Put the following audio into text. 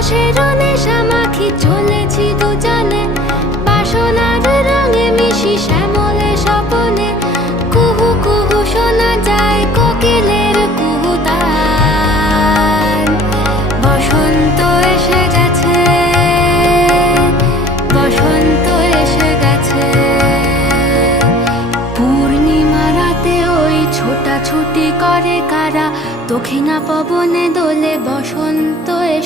বাতাসের নেশা মাখি চলেছি দুজনে, বাসনার রঙে মিশি শ্যামলে স্বপনে। কুহু কুহু শোনা যায় কোকিলের কুহুতান। বসন্ত এসে গেছে, বসন্ত এসে গেছে। পূর্ণিমা রাতে ওই ছোটাছুটি করে কারা, দক্ষিণা পবনে দোলে বসন্ত এসে